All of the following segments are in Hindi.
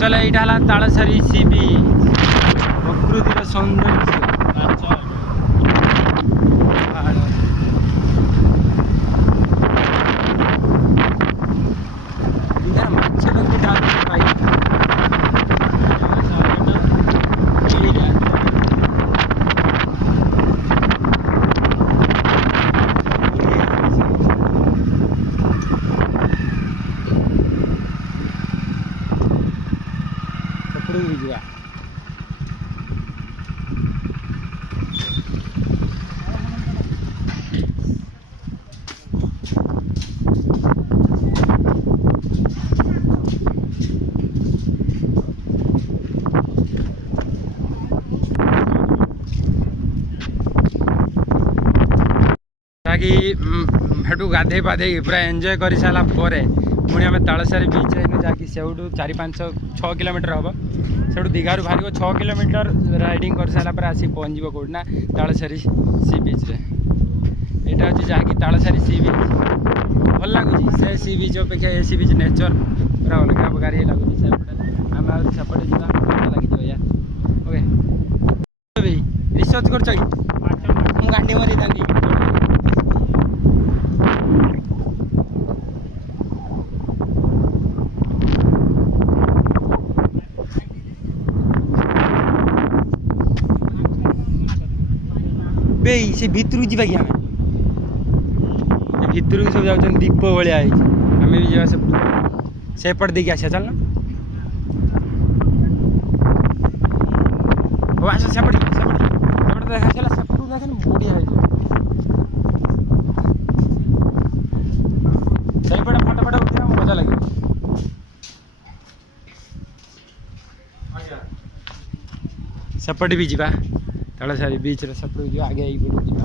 चल यहाँ तालसारी सी बीच प्रकृतिर सौंदर्य कि हेटू गाधे पाधे पूरा एंजॉय कर सारा पुणी आम तालसारी बीच जाकि से 4-5-6 किलोमीटर हम से दीघार बाहर 6 किलोमीटर राइडिंग कर सारा आसी पहुँच कौटना तालसारी सी बीच रे यहाँ हूँ जहाँकि तालसारी सी बीच भल लगुच से सी बीच अपेक्षा ए सी बीच नेचर पूरा अलग प्रकार ही लगुच आम सेपटे जावा लगे यार ओके रिसर्च कर गांडी मरी दानी से भितर जी कि आम भितर सब जाऊँ दीप भाया आम भी जा सेपट देखिए आसा चलना हो आस सेपट देखा चला सेपट देखे बढ़िया सहीपटे फटो फटो उठा मजा लगे सेपट भी जा तालसारी बीच रे सेपट जी आगे जा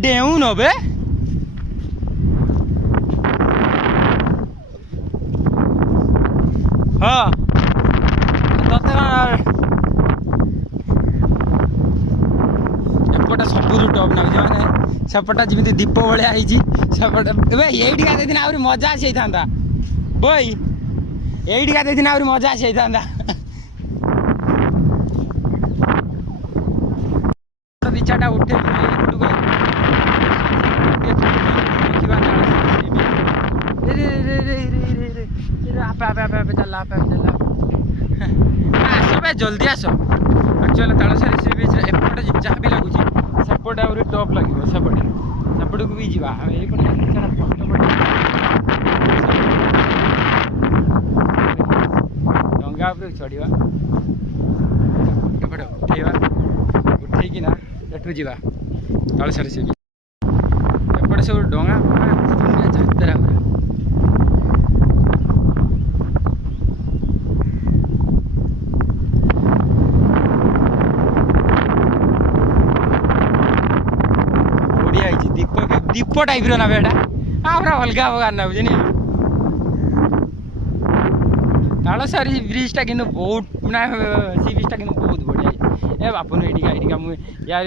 डेऊ न बे हाँ एपटा सब टप ना मैंने सेपटा जमी दीप भाया सेपटे ये गाधे आहरी मजा आसी था बई ये गाधे आहरी मजा आसी था दी चार्टा उठे आस जल्दी आस एक्चुअली तालसारी सी बीच एपटे जहाँ भी लगुच सेपटे आहरी टप लगे सेपट को भी जा डंगा चढ़ा फटे उठेवा उठेकिना एठू जा तालसारी सी बीच एपटे सब डंगा जातरा दीप टाइप ना बेटा पूरा अलग प्रकार ना बुझे तालसारी ब्रिज टा कि बहुत सी बीच टा कि बहुत बढ़िया ए बापन ये मुझे यार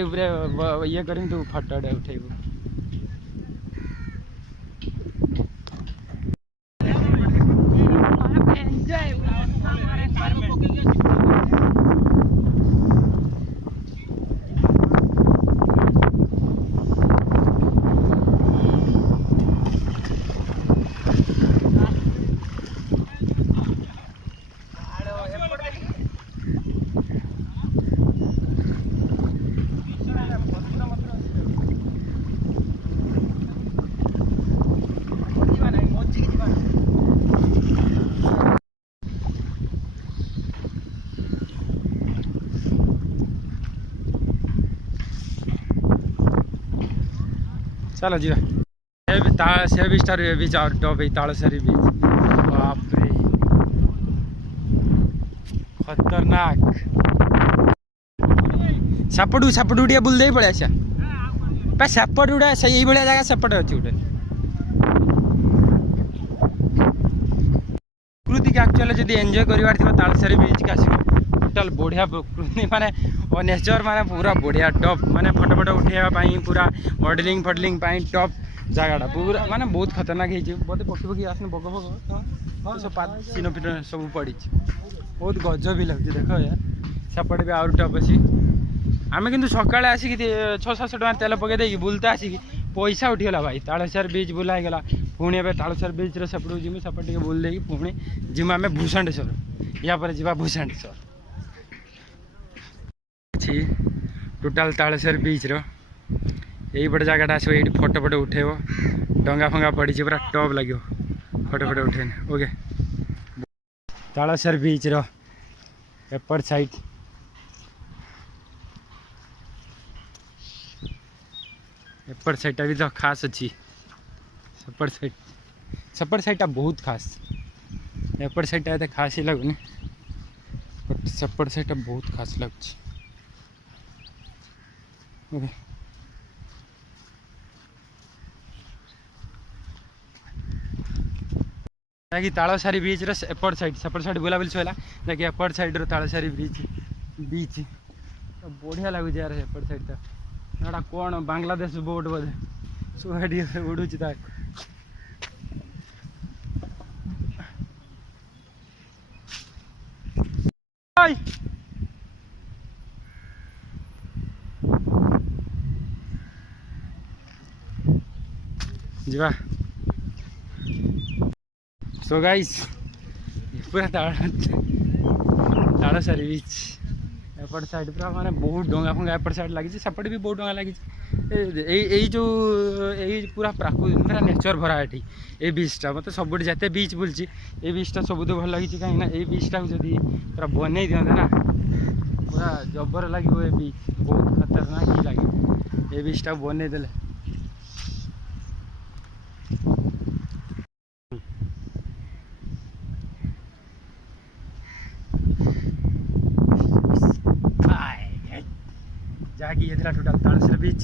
ये कर तू फटो उठेबू चलो जी से बीच टार ये बीच और टॉप है तालसारी बीच। बाप रे खतरनाक। सेपटू सेपटू टे बुल दे पड़े आसा पे सेपट गुड़ा से यही भाया जगह सेपटे अच्छी गोटे प्रकृति एक्चुअली जब एंजॉय करार थी तालसारी बीच के आस टोटाल बढ़िया प्रकृति माने और नेचर माने पूरा बढ़िया टॉप माने फोटो फोटो उठाइवाई पूरा मॉडलिंग फडलिंग टॉप जगटा पूरा माने बहुत खतरनाक है बोलते पक्षी पक्षी आसने बग बग सब सीन फिन सब पड़ी बहुत गजब भी लगे देख यार सेपटे भी आउट टॉप अच्छी आम कि सका आसिक 600-700 टका तेल पकईदे बुलते आसिक पैसा उठीगला भाई तालसारी बीच बुलाईगला पुणी ए तालसारी बीच सेपटू जीमु सेपटे बुल दे पुणी जीमु आम भूषाण्डेश्वर या जा भूषाण्डेश्वर अच्छी टोटाल तालसारी बीच यही पटे जगटा आसो ये फोटो फोटो उठेब डंगा फंगा पड़ी पूरा टॉप लगे फोटो फोटो उठे ओके तालसारी बीच एपट साइड एपट साइडटा भी तो खास अच्छी सेपट साइडटा बहुत खास एपट साइडटा एत खास ही लगुनि बट सेपट साइडटा बहुत खास लगुच ओके जहाँकि तालसारी बीच एपट साइड सेपट साइड बुलाबुली सैला जहाँकि एपट साइड तालसारी बीच बीच तो बढ़िया लगुच यार एपट साइड ना कौन बांग्लादेश बोट बोधे सुहाड़ी उड़ू जीवा सो गाइस पूरा तालसारी बीच एपट साइड पूरा माने बहुत डोंगा फंगा एपट साइड लगी सेपटे भी बहुत डोंगा लगी जो यही पूरा प्राकृतिक पूरा नेचर भरा ये बीचटा मत सब जिते बीच बुलची ये बीचटा सब भल लगी कहीं ये बीचटा को जब पूरा बनई दिखते ना पूरा जबर लगे ये बीच बहुत खतरनाक ही लगे ये बीचटा बनई दे जहाँकि ये टोटाल तालसारी बीच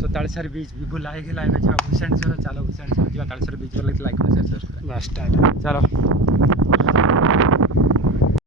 सो तालसारी बीच भी बुलाए गला भूषाण्डेश्वर चलो भूषाण्डेश्वर जी तालसारी बीच लाइक शेयर चलो।